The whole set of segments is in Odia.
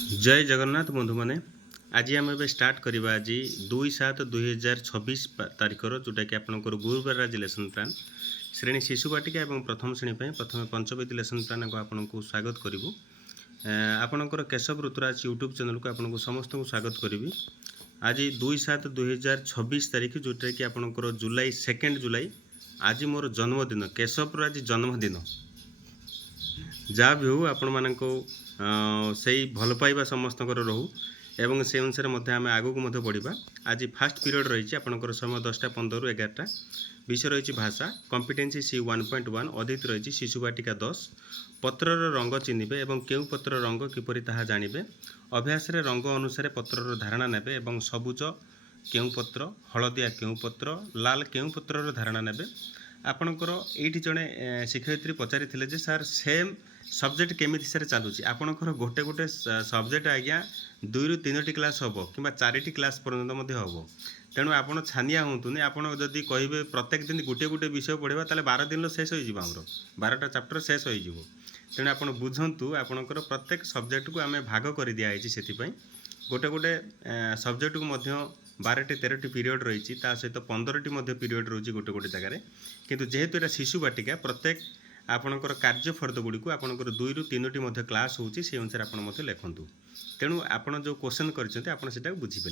जय जगन्नाथ बंधु मैंने आज आम ए स्टार्ट करवा आज 2/7/2026 तारिखर जोटा कि आपंकर गुरुवार आज लेसन प्लान श्रेणी शिशु बाटिका और प्रथम श्रेणी प्रथम पंचविधि लेसन प्लान को आपको स्वागत करूँ। आपणकर केशव ऋतुराज यूट्यूब चैनल को आपको समस्त को स्वागत करी। आज 2/7/2026 तारीख जोटा कि आपंकर जुलाई 2 जुलाई आज मोर जन्मदिन केशवर आज जन्मदिन जहाँ भी हो आपण मानक से भल पाइबा समस्त रहू एवं से अनुसार आम आगू को बढ़ा। आज फास्ट पीरियड रही आपंकर समय 10टा 15 11टा विषय रही भाषा कॉम्पिटेंसी सी 1.1 अधीत रही शिशु बाटिका 10 पत्रर रंग चिन्हे और क्यों पत्र रंग किपरि ताहा जानिबे अभ्यास रे रंग अनुसार पत्रर धारणा नेबे एवं सबुज क्यों पत्र हलदिया क्यों पत्र लाल क्यों पत्रर धारणा नेबे। आपणकर ये जड़े शिक्षयित्री पचारि जे सार सेम सब्जेक्ट केमिति सारे चलुची आपणकर गोटे गोटे सब्जेक्ट आज्ञा 2 ରୁ 3ଟି क्लास हम कि 4टी क्लास पर्यंत हम तेणु आप छानिया हूँ आपड़ जदि कहे प्रत्येक दिन गोटे गोटे विषय पढ़ा ताले 12 दिन शेष हो आमर 12टा चैप्टर शेष हो तेणु आप बुझंतु आपणकर प्रत्येक सब्जेक्ट को आम भाग कर दिखाई से गोटे गोटे सब्जेक्ट को 12टी 13टी पीरियड रही सहित 15टी पीरियड रही गोटे गोटे जगार किंतु जेहेतु यहाँ शिशु बाटिका प्रत्येक आपणकर कार्य फर्द गुड़ी को आपणकर 2 ରୁ 3ଟି क्लास होची से अनुसार आप लिखु तेणु आप जो क्वेश्चन कर बुझीपे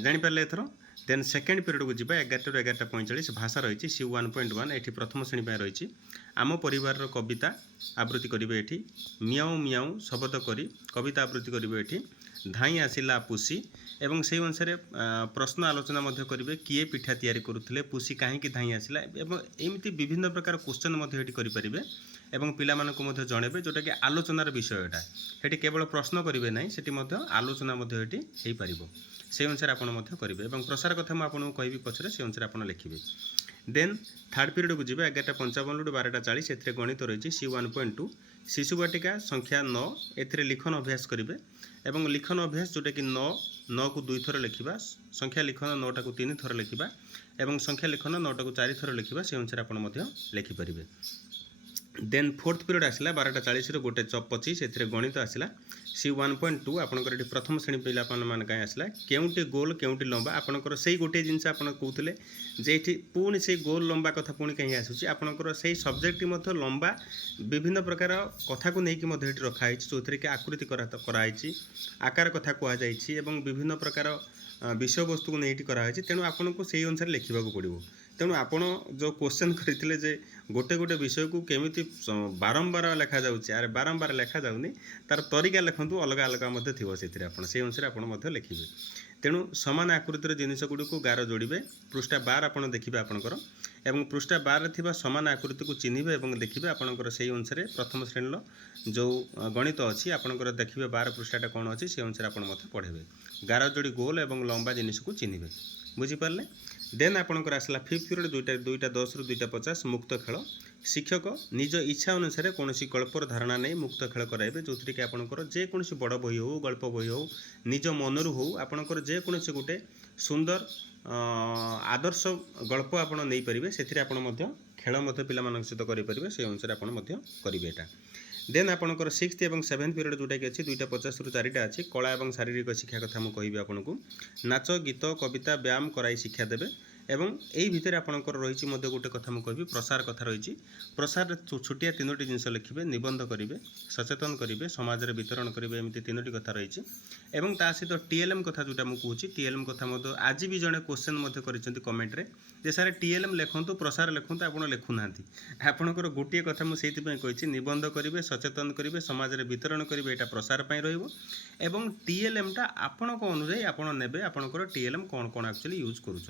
जापारे एथर देन सेकेंड पीरियड को जी 11 ରୁ 11:45 भाषा रही सी 1.1 ये प्रथम श्रेणी रही आम परिवार कविता आवृत्ति करेंगे ये मियाऊ मियाऊ शब्द करी कविता आवृत्ति करेंगे ये धाई आसिला पुसी एवं से अनुसार प्रश्न आलोचना करेंगे किए पिठा तैयारी करुले पुसी कहीं धाई आसिला एमती विभिन्न प्रकार क्वेश्चन करेंगे एवं पिला जनइबे जोटा कि आलोचनार विषयटा ये केवल प्रश्न करेंगे ना से आलोचना हो पार से अनुसार आप करेंगे प्रसार कथा मुझे कहि पचर से अनुसार आप लिखे। देन थर्ड पीरियड को जी 11:55 ରୁ 12:40 ए गणित रही सी 1.2 शिशु बाटिका संख्या 9 ए लिखन अभ्यास करेंगे एवं लिखन अभ्यास जोटा कि 9 को 2 थर लिखा संख्या लिखन 9टा को 3 थर लिखा एवं संख्या लिखन 9टा को 4 थर लिखा से अनुसार आप लिखिपारे। देन फोर्थ पीरियड आसला 12:40 ରୁ 1:25 ए गणित आसला सी 1.2 आपंकर ये प्रथम श्रेणी पिला मान कहीं आसला केउटी गोल केउटी लंबा आपंकर से गोटे जिनस आप कहते जे पुणी से गोल लंबा कथा पुणी कहीं आसूँ आपंकर से सब्जेक्ट लंबा विभिन्न प्रकार कथा को लेकिन रखाई जो थे कि आकृति कराई आकार कथा कहुई विभिन्न प्रकार विषय वस्तु को नहीं कराई तेणु आपन को से अनुसार लिखा पड़ो तेणु आपड़ जो क्वेश्चन करते जे गोटे गोटे विषय को केमिति बारंबार लिखा जाऊँगी अरे बारंबार लिखा जाऊनी तार तरीका लिखु अलग अलग थी से अनुसार आप लिखे तेणु सामान आकृतिर जिनिस गुड़ी को गार जोड़े पृष्ठा 12 आप देखिए आपंकर एवं पृष्ठा 12 थी सामान आकृति को चिन्हे और देखिए आपंकर से अनुसार प्रथम श्रेणी जो गणित अच्छी आपंकर देखिए 12 पृष्ठाटा कौन अच्छी से अनुसार आप पढ़ेबे गार जोड़ी गोल और लंबा जिनिस को चिन्हे बुझीपारे। देन आपंकर आसला फिफ्थ पीरियड 2:10 ରୁ 2:50 मुक्त खेल शिक्षक निज इच्छा अनुसार कौन गल्पर धारणा नहीं मुक्त खेल कराइबे जो थी कि आपंकर जेकोसी बड़ बही हो गल्प बही हो निज मनरू हो आपंकर जेकोसी गोटे सुंदर आदर्श गल्प आप नहीं पारे से खेल पिला सहित करेंगे से अनुसार आप करेंगे यहाँ। देन आपंकर सिक्स्थ और सेवेन्थ पीरियड जोटा कि अच्छी 2:50 ରୁ 4ଟା अच्छी कला और शारीरिक शिक्षा कथा मुझे कहि आपको नाच गीत कविता व्यायाम कराई शिक्षा देवे एवं यही भितर आपंकर रही गोटे कथा मुझे कहि प्रसार कथा रही प्रसार छोटिया 3टी जिनस लिखे निबंध करेंगे सचेतन करेंगे समाज में वितरण करेंगे एमती 3टी कथा रही एवं ता सहित टीएलएम कथा जोटा मुझे टीएलएम कथा आज भी जड़े क्वेश्चन कर कमेंट जे सारे टीएलएम लिखु प्रसार लिखु आप लिखुना आपंकर गोटे कथा मुझे कही निबंध करेंगे सचेतन करेंगे समाज में वितरण करेंगे यहाँ प्रसार एवं टीएलएमटा आपण अनुजाई आप ने आपंकर टीएलएम कौन कौन एक्चुअली यूज करुँच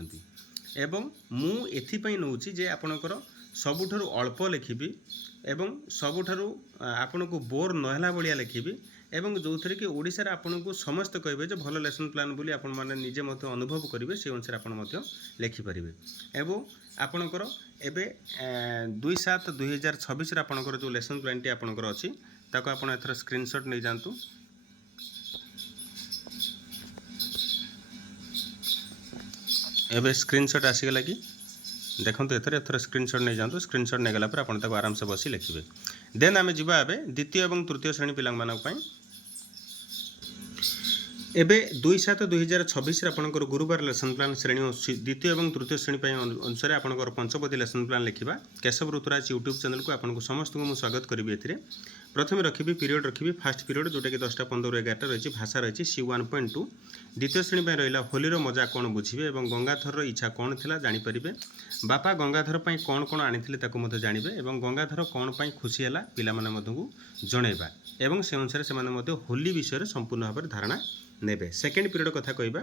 एवं मु एथिपाई नौची जे आपणकर सबुठारु अल्प लिखिबी एवं सबुठारु आपन को बोर नहला बलिया लिखिबी एवं जो थरे कि ओडिसा रे आपन को समस्त कहबे जे भलो लेसन प्लान बोली आपन माने निजे मते अनुभव करिवे से अनुसार आपन मते लिखि परिबे एवं आपनकर एबे 2/7/2026 रे आपनकर जो लेसन प्लान टी आपनकर अछि ताको आपन एथर स्क्रीनशॉट नै जानतु एबे स्क्रीनशॉट आसीगला कि देखो एथर स्क्रीनशॉट नहीं जातु स्क्रीनशॉट नहीं गला आप आराम से बसी लिखे। देन आम जा द्वितीय और तृतीय श्रेणी पिला ଏବେ 2/7/2026 ଆପଣଙ୍କର ଗୁରୁବାର ଲେସନ୍ ପ୍ଲାନ୍ ଶ୍ରେଣୀ ଦ୍ୱିତୀୟ ଏବଂ ତୃତୀୟ ଶ୍ରେଣୀ ପାଇଁ ଅନୁସାରେ ଆପଣଙ୍କର ପଞ୍ଚପଦୀ ଲେସନ୍ ପ୍ଲାନ୍ ଲେଖିବା କେଶବ ଋତୁରାଜ ୟୁଟ୍ୟୁବ୍ ଚ୍ୟାନେଲକୁ ଆପଣଙ୍କୁ ସମସ୍ତଙ୍କୁ ମୁଁ ସ୍ୱାଗତ କରିବି। ଏଥିରେ ପ୍ରଥମେ ରଖିବି ପିରିୟଡ଼ ରଖିବି ଫାଷ୍ଟ ପିରିୟଡ଼ ଯେଉଁଟାକି 10ଟା 15 ରୁ 11ଟା ରହିଛି ଭାଷା ରହିଛି C1.2। ଦ୍ୱିତୀୟ ଶ୍ରେଣୀ ପାଇଁ ରହିଲା ହୋଲିର ମଜା କ'ଣ ବୁଝିବେ ଏବଂ ଗଙ୍ଗାଧରର ଇଚ୍ଛା କ'ଣ ଥିଲା ଜାଣିପାରିବେ। ବାପା ଗଙ୍ଗାଧର ପାଇଁ କ'ଣ କ'ଣ ଆଣିଥିଲେ ତାକୁ ମଧ୍ୟ ଜାଣିବେ ଏବଂ ଗଙ୍ଗାଧର କ'ଣ ପାଇଁ ଖୁସି ହେଲା ପିଲାମାନେ ମଧ୍ୟକୁ ଜଣାଇବା ଏବଂ ସେ ଅନୁସାରେ ସେମାନେ ମଧ୍ୟ ହୋଲି ବିଷୟରେ ସମ୍ପୂର୍ଣ୍ଣ ଭାବରେ ଧାରଣା ନେବେ। ସେକେଣ୍ଡ ପିରିୟଡ଼ କଥା କହିବା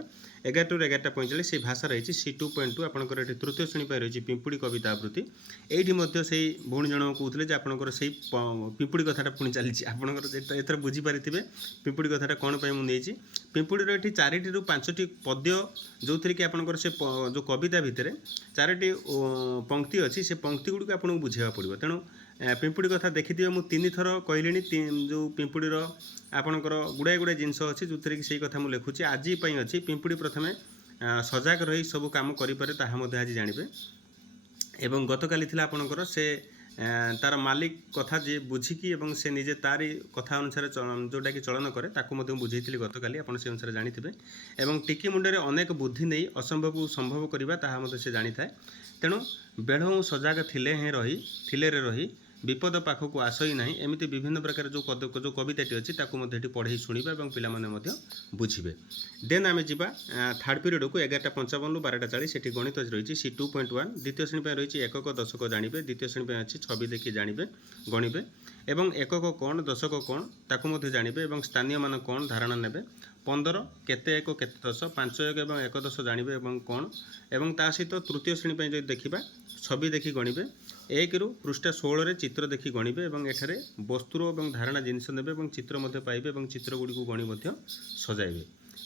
11ଟା 11:45 ସେଇ ଭାଷା ରହିଛି C2.2 ଆପଣଙ୍କର ଏଠି ତୃତୀୟ ଶ୍ରେଣୀ ପାଇଁ ରହିଛି ପିମ୍ପୁଡ଼ି କବିତା ଆବୃତ୍ତି। ଏଇଠି ମଧ୍ୟ ସେଇ ଭଉଣୀ ଜଣକ କହୁଥିଲେ ଯେ ଆପଣଙ୍କର ସେଇ ପିମ୍ପୁଡ଼ି କଥାଟା ପୁଣି ଚାଲିଛି ଆପଣଙ୍କର ଏଥର ବୁଝିପାରିଥିବେ ପିମ୍ପୁଡ଼ି କଥାଟା କ'ଣ ପାଇଁ ମୁଁ ନେଇଛି। ପିମ୍ପୁଡ଼ିର ଏଠି 4ଟି ରୁ 5ଟି ପଦ୍ୟ ଯେଉଁଥିରେ କି ଆପଣଙ୍କର ସେ ଯେଉଁ କବିତା ଭିତରେ 4ଟି ପଙ୍କ୍ତି ଅଛି ସେ ପଙ୍କ୍ତି ଗୁଡ଼ିକୁ ଆପଣଙ୍କୁ ବୁଝିବାକୁ ପଡ଼ିବ। ତେଣୁ ପିମ୍ପୁଡ଼ି କଥା ଦେଖିଥିବେ ମୁଁ 3 ଥର କହିଲିଣି ଯେଉଁ ପିମ୍ପୁଡ଼ିର ଆପଣଙ୍କର ଗୁଡ଼ାଏ ଜିନିଷ ଅଛି ଯେଉଁଥିରେ କି ସେଇ କଥା ମୁଁ ଲେଖୁଛି ଆଜି ପାଇଁ ଅଛି। ପିମ୍ପୁଡ଼ି ପ୍ରଥମେ ସଜାଗ ରହି ସବୁ କାମ କରିପାରେ ତାହା ମଧ୍ୟ ଆଜି ଜାଣିବେ ଏବଂ ଗତକାଲି ଥିଲା ଆପଣଙ୍କର ସେ ତାର ମାଲିକ କଥା ଯିଏ ବୁଝିକି ଏବଂ ସେ ନିଜେ ତାରି କଥା ଅନୁସାରେ ଯେଉଁଟାକି ଚଳନ କରେ ତାକୁ ମଧ୍ୟ ବୁଝେଇଥିଲି ଗତକାଲି ଆପଣ ସେ ଅନୁସାରେ ଜାଣିଥିବେ ଏବଂ ଟିକି ମୁଣ୍ଡରେ ଅନେକ ବୁଦ୍ଧି ନେଇ ଅସମ୍ଭବକୁ ସମ୍ଭବ କରିବା ତାହା ମଧ୍ୟ ସେ ଜାଣିଥାଏ। ତେଣୁ ବେଢ଼ ସଜାଗ ଥିଲେରେ ରହି ବିପଦ ପାଖକୁ ଆସଇ ନାହିଁ ଏମିତି ବିଭିନ୍ନ ପ୍ରକାର ଯେଉଁ କବିତାଟି ଅଛି ତାକୁ ମଧ୍ୟ ଏଠି ପଢ଼େଇ ଶୁଣିବେ ଏବଂ ପିଲାମାନେ ମଧ୍ୟ ବୁଝିବେ। ଦେନ୍ ଆମେ ଯିବା ଥାର୍ଡ଼ ପିରିୟଡ଼କୁ 11:55 ରୁ 12:40 ସେଠି ଗଣିତ ରହିଛି C2.1। ଦ୍ୱିତୀୟ ଶ୍ରେଣୀ ପାଇଁ ରହିଛି ଏକକ ଦଶକ ଜାଣିବେ। ଦ୍ୱିତୀୟ ଶ୍ରେଣୀ ପାଇଁ ଅଛି ଛବି ଦେଖି ଜାଣିବେ ଗଣିବେ ଏବଂ ଏକକ କ'ଣ ଦଶକ କ'ଣ ତାକୁ ମଧ୍ୟ ଜାଣିବେ ଏବଂ ସ୍ଥାନୀୟ ମାନ କ'ଣ ଧାରଣା ନେବେ। 15 କେତେ ଏକ କେତେ ଦଶ 5 ଏକ ଏବଂ 1 10 ଜାଣିବେ ଏବଂ କ'ଣ ଏବଂ ତା ସହିତ ତୃତୀୟ ଶ୍ରେଣୀ ପାଇଁ ଯଦି ଦେଖିବା ଛବି ଦେଖି ଗଣିବେ 1 ରୁ ପୃଷ୍ଠା 16ରେ ଚିତ୍ର ଦେଖି ଗଣିବେ ଏବଂ ଏଠାରେ ବସ୍ତୁର ଏବଂ ଧାରଣା ଜିନିଷ ନେବେ ଏବଂ ଚିତ୍ର ମଧ୍ୟ ପାଇବେ ଏବଂ ଚିତ୍ର ଗୁଡ଼ିକୁ ଗଣି ମଧ୍ୟ ସଜାଇବେ।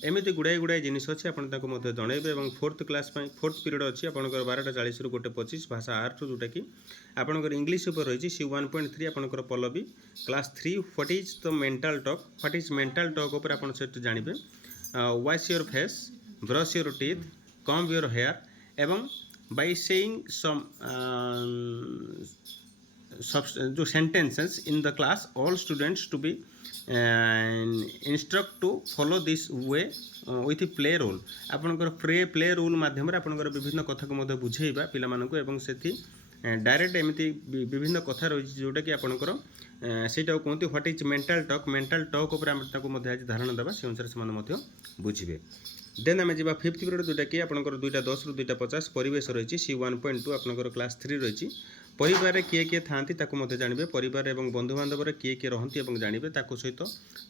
ଏମିତି ଗୁଡ଼ାଏ ଜିନିଷ ଅଛି ଆପଣ ତାକୁ ମଧ୍ୟ ଜଣାଇବେ ଏବଂ ଫୋର୍ଥ କ୍ଲାସ୍ ପାଇଁ ଫୋର୍ଥ ପିରିୟଡ଼ ଅଛି ଆପଣଙ୍କର 12:40 ରୁ 1:25 ଭାଷା ଆର୍ଟ ଯେଉଁଟାକି ଆପଣଙ୍କର ଇଂଲିଶ ଉପରେ ରହିଛି C1.3 ଆପଣଙ୍କର Pallavi class 3 what is the mental talk what is mental talk ଉପରେ ଆପଣ ସେଠି ଜାଣିବେ। Wash your face brush your teeth comb your hair ଏବଂ by saying some जो sentences in the class all students to be instruct to follow this way with play role आपनकर प्ले रोल माध्यम रे आपनकर विभिन्न कथा को मध्य बुझेइबा पिला मानकु एवं सेठी डायरेक्ट एमिति विभिन्न कथा रही जोटा कि आपनकर सेटा कहते व्हाट इज मेंटल टॉक ऊपर हम ताको मध्य आज धारणा देबा से अनुसार से मध्य बुझिबे। देन आम जा फिफ्थ पिरियड जोटा कि आपनकर 2:10 ରୁ 2:50 परिवेश रही C1.2 आपनकर क्लास 3 रही परिवार किए किए थांती ताको मध्य जानिबे परिवार एवं बंधु बांधव किए किए रहंती एवं जानिबे ताको सहित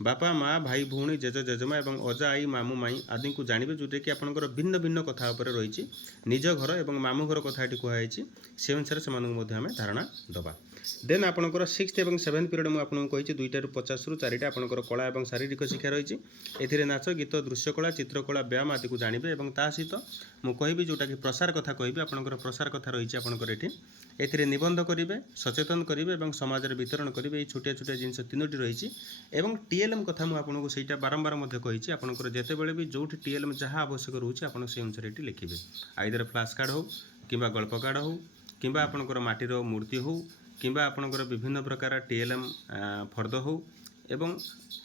बापा माँ भाई भौणी जेज जेजेमा एवं अजा आई मामू माई आदि को जानिबे जोटा कि आपनकर भिन्न भिन्न कथा ऊपर रही निज घर एवं मामू घर कथा एटी कहैछि से अनुसार से मानक मध्य आमे धारणा दबा। देन आपनकर 6th एवं 7th पिरियड मु आपनको कहिछि 2:50 ରୁ 4ଟା आपनकर कला एवं शारीरिक शिक्षा रही एथिरे नाच गीत दृश्यकला चित्रकला व्यायाम आदि को जानिबे एवं ता सहित मु कहिबि जोटा कि प्रसार कथा कहिबि आपनकर प्रसार कथा रही आपनकर एथिरे निबंध करिवे सचेतन करिवे एवं समाज रे वितरण करिवे ए छोटिया छोटिया जिंस तीनोटी रही एवं TLM कथा मु आपनको सेटा बारंबार मध्य कहिछि आपनकर जेते बेले भी जोठी TLM जहा आवश्यक रहउछि आपन से अनुसार एटी लिखिबे आइदर फ्लैश कार्ड हो किबा गल्प कार्ड हो किबा आपनकर माटीर मूर्ति हो किबा आपनकर विभिन्न प्रकार TLM फर्द हो एवं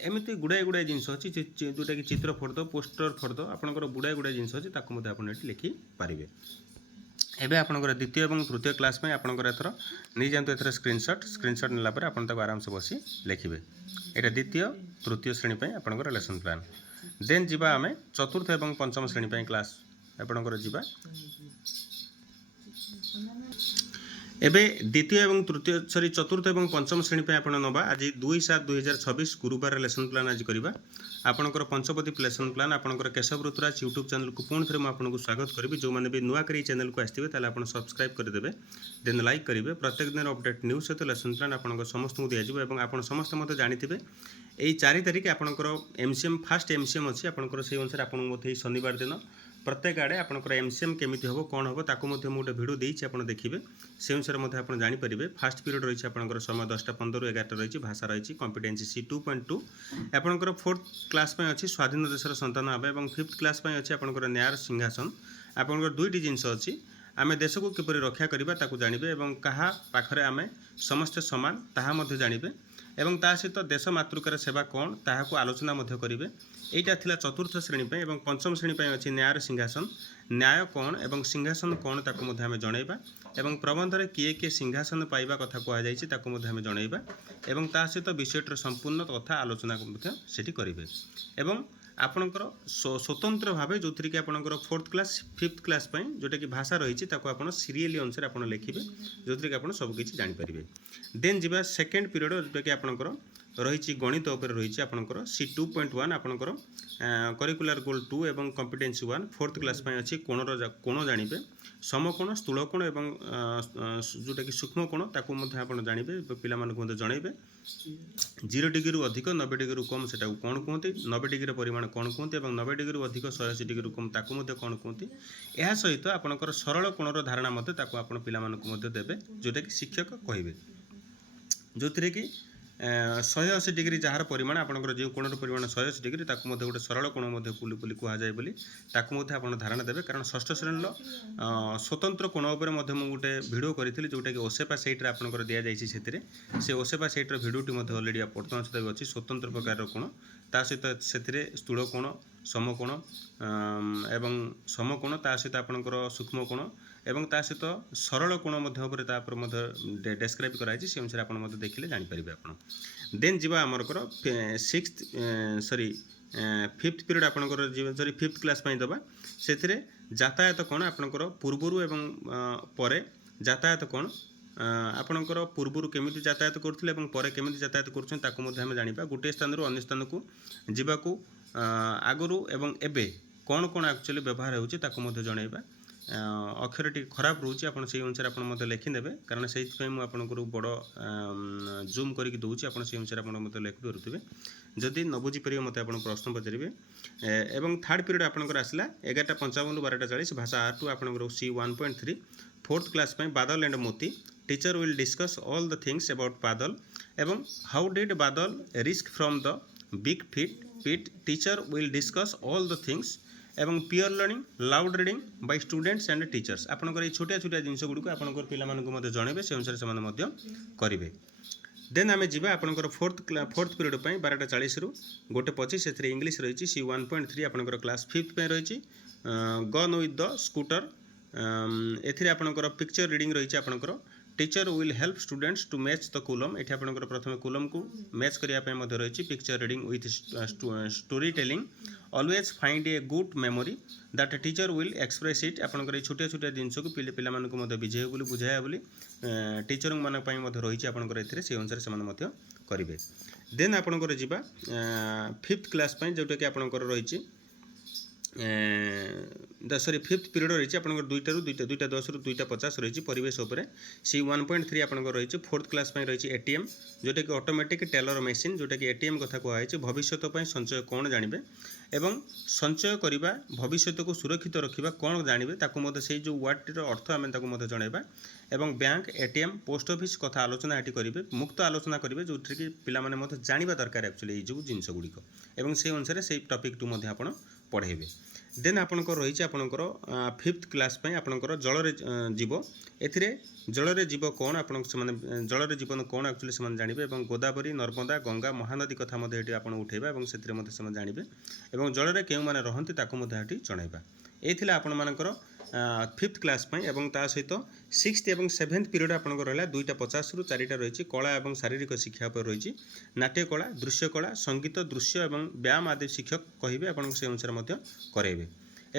एमिति गुड़ाए जिनस अच्छी जोटा कि चित्र फर्द पोस्टर फर्द आपनकर गुड़ाए जिनस अच्छी ताको मध्य आपन एटी लिखि पारिबे। एबे आपनकर द्वितीय एवं तृतीय क्लास में आपनकर एथर नहीं जानते एथर स्क्रीनशॉट नेला पर आपन ताको आराम से बसी लिखिबे एटा द्वितीय तृतीय श्रेणी पे आपनकर लेसन प्लान। देन जिबा आमे चतुर्थ एवं पंचम श्रेणी पे क्लास आपनकर जिबा एबे द्वितीय एवं तृतीय चतुर्थ एवं पंचम श्रेणी पे आपण नबा आज 2/7/2026 गुरुवार लेसन प्लान आज करिबा आपनकर पंचपदी लेसन प्लान आपनकर केशव ऋतुराज यूट्यूब चैनल को पुणी थे आपको स्वागत करी जो मैंने भी नुआ करी चैनल को आसते ताले आप सब्सक्राइब करदेवे देन लाइक करेंगे प्रत्येक दिन अपडेट न्यूज सहित लेसन प्लान आप समस्त दिज्व और आप समस्त मत जानते यही 4 तारिख आपनकर MCM फास्ट MCM अच्छी आपनकर से अनुसार आपको शनिवार दिन प्रत्येक आड़े आपनकर MCM केमिति होबो कोन होबो ताको मध्य मु गोटे वीडियो देइछि आपण देखिबे से अनुसार मध्य आपण जानि परिबे। फास्ट पीरियड रहिछि आपनकर समय 10टा 15 ରୁ 11टा रहिछि भाषा रहिछि कॉम्पिटेंसी C2.2 आपनकर फोर्थ क्लास पे अछि स्वाधीन देशर संतान आबे एवं फिफ्थ क्लास पे अछि आपनकर न्यायर सिंहासन आपनकर दुईटी जिंस अछि आमे देश को किपरि रक्षा करिबा ताको जानिबे एवं कहा पाखरे आमे समस्त समान ताहा मध्य जानिबे ଏବଂ ତା ସହିତ ଦେଶ ମାତୃକାର ସେବା କ'ଣ ତାହାକୁ ଆଲୋଚନା ମଧ୍ୟ କରିବେ। এইটা ଥିଲା ଚତୁର୍ଥ ଶ୍ରେଣୀ ପାଇଁ। ଏବଂ ପଞ୍ଚମ ଶ୍ରେଣୀ ପାଇଁ ଅଛି ନ୍ୟାୟର ସିଂହାସନ, ନ୍ୟାୟ କ'ଣ ଏବଂ ସିଂହାସନ କ'ଣ ତାକୁ ମଧ୍ୟ ଆମେ ଜଣାଇବା। ଏବଂ ପ୍ରବନ୍ଧରେ କିଏ କିଏ ସିଂହାସନ ପାଇବା କଥା କୁହାଯାଇଛି ତାକୁ ମଧ୍ୟ ଆମେ ଜଣାଇବା। ଏବଂ ତା ସହିତ ବିଷୟଟିର ସମ୍ପୂର୍ଣ୍ଣ ତଥା ଆଲୋଚନା ମଧ୍ୟ ସେଠି କରିବେ। ଏବଂ ଆପଣଙ୍କର ସ୍ୱତନ୍ତ୍ର ଭାବେ ଯେଉଁଥିରେ କି ଆପଣଙ୍କର 4th କ୍ଲାସ୍ 5th କ୍ଲାସ୍ ପାଇଁ ଯେଉଁଟାକି ଭାଷା ରହିଛି ତାକୁ ଆପଣ ସିରିଏଲି ଅନୁସାରେ ଆପଣ ଲେଖିବେ, ଯେଉଁଥିରେ କି ଆପଣ ସବୁକିଛି ଜାଣିପାରିବେ। ଦେନ୍ ଯିବା ସେକେଣ୍ଡ ପିରିୟଡ଼, ଯେଉଁଟାକି ଆପଣଙ୍କର ରହିଛି ଗଣିତ ଉପରେ ରହିଛି ଆପଣଙ୍କର C2.1 ଆପଣଙ୍କର କରିକୁଲାର ଗୋଲ୍ 2 ଏବଂ କମ୍ପିଟେନ୍ସି 1। 4th କ୍ଲାସ୍ ପାଇଁ ଅଛି କୋଣ ଜାଣିବେ, ସମକୋଣ, ସ୍ଥୂଳକୋଣ ଏବଂ ଯେଉଁଟାକି ସୂକ୍ଷ୍ମ କୋଣ ତାକୁ ମଧ୍ୟ ଆପଣ ଜାଣିବେ, ପିଲାମାନଙ୍କୁ ମଧ୍ୟ ଜଣାଇବେ। 0 ଡିଗ୍ରୀରୁ ଅଧିକ 90 ଡିଗ୍ରୀରୁ କମ୍ ସେଟାକୁ କ'ଣ କୁହନ୍ତି, 90 ଡିଗ୍ରୀର ପରିମାଣ କ'ଣ କୁହନ୍ତି ଏବଂ 90 ଡିଗ୍ରୀରୁ ଅଧିକ 180 ଡିଗ୍ରୀରୁ କମ୍ ତାକୁ ମଧ୍ୟ କ'ଣ କୁହନ୍ତି। ଏହା ସହିତ ଆପଣଙ୍କର ସରଳ କୋଣର ଧାରଣା ମଧ୍ୟ ତାକୁ ଆପଣ ପିଲାମାନଙ୍କୁ ମଧ୍ୟ ଦେବେ, ଯେଉଁଟାକି ଶିକ୍ଷକ କହିବେ, ଯେଉଁଥିରେ କି 180 ଡିଗ୍ରୀ ଯାହାର ପରିମାଣ ଆପଣଙ୍କର ଯେଉଁ କୋଣର ପରିମାଣ 180 ଡିଗ୍ରୀ ତାକୁ ମଧ୍ୟ ଗୋଟେ ସରଳ କୋଣ ମଧ୍ୟ ବୋଲି କୁହାଯାଏ ବୋଲି ତାକୁ ମଧ୍ୟ ଆପଣ ଧାରଣା ଦେବେ। କାରଣ ଷଷ୍ଠ ଶ୍ରେଣୀର ସ୍ୱତନ୍ତ୍ର କୋଣ ଉପରେ ମଧ୍ୟ ମୁଁ ଗୋଟେ ଭିଡ଼ିଓ କରିଥିଲି, ଯେଉଁଟାକି ଓସେପା ସାଇଟ୍ରେ ଆପଣଙ୍କର ଦିଆଯାଇଛି। ସେଥିରେ ସେ ଓସେପା ସାଇଟ୍ର ଭିଡ଼ିଓଟି ମଧ୍ୟ ଅଲରେଡ଼ି ବର୍ତ୍ତମାନ ସୁଦ୍ଧା ଅଛି, ସ୍ୱତନ୍ତ୍ର ପ୍ରକାରର କୋଣ। ତା ସହିତ ସେଥିରେ ସ୍ଥୂଳ କୋଣ, ସମକୋଣ ଏବଂ ସମକୋଣ, ତା ସହିତ ଆପଣଙ୍କର ସୂକ୍ଷ୍ମ କୋଣ ଏବଂ ତା ସହିତ ସରଳ କୋଣ ମଧ୍ୟ ଉପରେ ତାପରେ ମଧ୍ୟ ଡେସ୍କ୍ରାଇବ୍ କରାଯାଇଛି। ସେ ଅନୁସାରେ ଆପଣ ମଧ୍ୟ ଦେଖିଲେ ଜାଣିପାରିବେ ଆପଣ। ଦେନ୍ ଯିବା ଆମରଙ୍କର 5th ପିରିୟଡ଼ ଆପଣଙ୍କର 5th କ୍ଲାସ୍ ପାଇଁ ଦେବା। ସେଥିରେ ଯାତାୟାତ କ'ଣ ଆପଣଙ୍କର ପୂର୍ବରୁ ଏବଂ ପରେ ଯାତାୟାତ କ'ଣ, ଆପଣଙ୍କର ପୂର୍ବରୁ କେମିତି ଯାତାୟାତ କରୁଥିଲେ ଏବଂ ପରେ କେମିତି ଯାତାୟାତ କରୁଛନ୍ତି ତାକୁ ମଧ୍ୟ ଆମେ ଜାଣିବା। ଗୋଟିଏ ସ୍ଥାନରୁ ଅନ୍ୟ ସ୍ଥାନକୁ ଯିବାକୁ ଆଗରୁ ଏବଂ ଏବେ କ'ଣ କ'ଣ ଆକ୍ଚୁଆଲି ବ୍ୟବହାର ହେଉଛି ତାକୁ ମଧ୍ୟ ଜଣାଇବା। ଅକ୍ଷର ଟିକେ ଖରାପ ରହୁଛି, ଆପଣ ସେଇ ଅନୁସାରେ ଆପଣ ମଧ୍ୟ ଲେଖିନେବେ, କାରଣ ସେଇଥିପାଇଁ ମୁଁ ଆପଣଙ୍କର ବଡ଼ ଜୁମ୍ କରିକି ଦେଉଛି, ଆପଣ ସେଇ ଅନୁସାରେ ଆପଣ ମଧ୍ୟ ଲେଖିପାରୁଥିବେ। ଯଦି ନ ବୁଝିପାରିବେ ମୋତେ ଆପଣ ପ୍ରଶ୍ନ ପଚାରିବେ। ଏବଂ ଥାର୍ଡ଼ ପିରିୟଡ଼ ଆପଣଙ୍କର ଆସିଲା 11:55 ରୁ 12:40 ଭାଷା R2 ଆପଣଙ୍କର C1.3। 4th କ୍ଲାସ୍ ପାଇଁ Badal and Moti, teacher will discuss all the things about Badal ଏବଂ how did Badal rescue from the big pit, teacher will discuss all the things ଏବଂ peer learning, loud reading by students and teachers. ଆପଣଙ୍କର এই ଛୋଟିଆ ଛୋଟିଆ ଜିନିଷ ଗୁଡ଼ିକୁ ଆପଣଙ୍କର ପିଲାମାନଙ୍କୁ ମଧ୍ୟ ଜଣାଇବେ, ସେ ଅନୁସାରେ ସେମାନେ ମଧ୍ୟ କରିବେ। ଦେନ୍ ଆମେ ଯିବା ଆପଣଙ୍କର 4th ପିରିୟଡ଼ ପାଇଁ 12:40 ରୁ 1:25, ସେଥିରେ ଇଂଲିଶ ରହିଛି C1.3 ଆପଣଙ୍କର କ୍ଲାସ୍ 5th ପାଇଁ ରହିଛି। ଗନ୍ ୱିଥ୍ ଦ ସ୍କୁଟର, ଏଥିରେ ଆପଣଙ୍କର ପିକ୍ଚର ରିଡ଼ିଂ ରହିଛି ଆପଣଙ୍କର। Teacher will help students to match the column, ଏଠି ଆପଣଙ୍କର ପ୍ରଥମେ କୁଲମ୍କୁ ମ୍ୟାଚ୍ କରିବା ପାଇଁ ମଧ୍ୟ ରହିଛି। Picture reading with story telling, always find a good memory that teacher will express it, ଆପଣଙ୍କର এই ଛୋଟିଆ ଛୋଟିଆ ଜିନିଷକୁ ପିଲାମାନଙ୍କୁ ମଧ୍ୟ ବୁଝାଇବା ବୋଲି ଟିଚରମାନଙ୍କ ପାଇଁ ମଧ୍ୟ ରହିଛି ଆପଣଙ୍କର ଏଥିରେ, ସେଇ ଅନୁସାରେ ସେମାନେ ମଧ୍ୟ କରିବେ। ଦେନ୍ ଆପଣଙ୍କର ଯିବା 5th କ୍ଲାସ୍ ପାଇଁ, ଯେଉଁଟାକି ଆପଣଙ୍କର ରହିଛି 5th ପିରିୟଡ଼ ରହିଛି ଆପଣଙ୍କର 2:10 ରୁ 2:50 ରହିଛି ପରିବେଶ ଉପରେ। C1.3 ଆପଣଙ୍କର ରହିଛି। 4th କ୍ଲାସ୍ ପାଇଁ ରହିଛି ATM, ଯେଉଁଟାକି ଅଟୋମେଟିକ୍ ଟେଲର ମେସିନ୍, ଯେଉଁଟାକି ATM କଥା କୁହାଯାଇଛି। ଭବିଷ୍ୟତ ପାଇଁ ସଞ୍ଚୟ କ'ଣ ଜାଣିବେ ଏବଂ ସଞ୍ଚୟ କରିବା, ଭବିଷ୍ୟତକୁ ସୁରକ୍ଷିତ ରଖିବା କ'ଣ ଜାଣିବେ, ତାକୁ ମଧ୍ୟ ସେଇ ଯେଉଁ ୱାର୍ଡ଼ଟିର ଅର୍ଥ ଆମେ ତାକୁ ମଧ୍ୟ ଜଣାଇବା। ଏବଂ ବ୍ୟାଙ୍କ, ATM, ପୋଷ୍ଟ ଅଫିସ୍ କଥା ଆଲୋଚନା ଏଠି କରିବେ, ମୁକ୍ତ ଆଲୋଚନା କରିବେ, ଯେଉଁଥିରେ କି ପିଲାମାନେ ମଧ୍ୟ ଜାଣିବା ଦରକାର ଆକ୍ଚୁଆଲି ଏଇ ଯେଉଁ ଜିନିଷ ଗୁଡ଼ିକ, ଏବଂ ସେଇ ଅନୁସାରେ ସେଇ ଟପିକ୍ଟୁ ମଧ୍ୟ ଆପଣ ପଢ଼େଇବେ। ଦେନ୍ ଆପଣଙ୍କର ରହିଛି ଆପଣଙ୍କର 5th କ୍ଲାସ୍ ପାଇଁ ଆପଣଙ୍କର ଜଳରେ ଜୀବ, ଏଥିରେ ଜଳରେ ଜୀବ କ'ଣ ସେମାନେ ଜଳରେ ଜୀବନ କ'ଣ ଆକ୍ଚୁଆଲି ସେମାନେ ଜାଣିବେ ଏବଂ ଗୋଦାବରୀ, ନର୍ମଦା, ଗଙ୍ଗା, ମହାନଦୀ କଥା ମଧ୍ୟ ଏଠି ଆପଣ ଉଠାଇବା ଏବଂ ସେଥିରେ ମଧ୍ୟ ସେମାନେ ଜାଣିବେ ଏବଂ ଜଳରେ କେଉଁମାନେ ରହନ୍ତି ତାକୁ ମଧ୍ୟ ଏଠି ଜଣାଇବା। এই ଥିଲା ଆପଣମାନଙ୍କର 5th କ୍ଲାସ୍ ପାଇଁ। ଏବଂ ତା ସହିତ 6th ଏବଂ 7th ପିରିୟଡ଼ ଆପଣଙ୍କର ରହିଲା 2:50 ରୁ 4ଟା ରହିଛି। କଳା ଏବଂ ଶାରୀରିକ ଶିକ୍ଷା ଉପରେ ରହିଛି। ନାଟ୍ୟକଳା, ଦୃଶ୍ୟକଳା, ସଙ୍ଗୀତ, ଦୃଶ୍ୟ ଏବଂ ବ୍ୟାୟାମ ଆଦି ଶିକ୍ଷକ କହିବେ, ଆପଣଙ୍କୁ ସେ ଅନୁସାରେ ମଧ୍ୟ କରାଇବେ।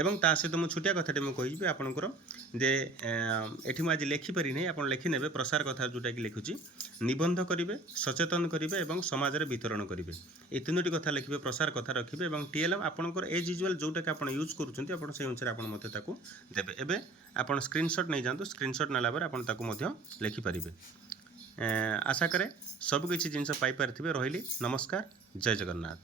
ଏବଂ ତା ସହିତ ମୁଁ ଛୋଟିଆ କଥାଟେ ମୁଁ କହିବି ଆପଣଙ୍କର ଯେ ଏଠି ମୁଁ ଆଜି ଲେଖିପାରି ନାହିଁ, ଆପଣ ଲେଖିନେବେ ପ୍ରସାର କଥା ଯେଉଁଟାକି ଲେଖୁଛି। ନିବନ୍ଧ କରିବେ, ସଚେତନ କରିବେ ଏବଂ ସମାଜରେ ବିତରଣ କରିବେ, এই 3ଟି କଥା ଲେଖିବେ, ପ୍ରସାର କଥା ରଖିବେ ଏବଂ TLM ଆପଣଙ୍କର ଏଜ୍ ୟୁଜୁଆଲ୍ ଯେଉଁଟାକି ଆପଣ ୟୁଜ୍ କରୁଛନ୍ତି ଆପଣ ସେଇ ଅନୁସାରେ ଆପଣ ମୋତେ ତାକୁ ଦେବେ। ଏବେ ଆପଣ ସ୍କ୍ରିନଶଟ୍ ନେଇଯାଆନ୍ତୁ, ସ୍କ୍ରିନଶଟ୍ ନେଲା ପରେ ଆପଣ ତାକୁ ମଧ୍ୟ ଲେଖିପାରିବେ। ଆଶା କରେ ସବୁକିଛି ଜିନିଷ ପାଇପାରିଥିବେ। ରହିଲି, ନମସ୍କାର, ଜୟ ଜଗନ୍ନାଥ।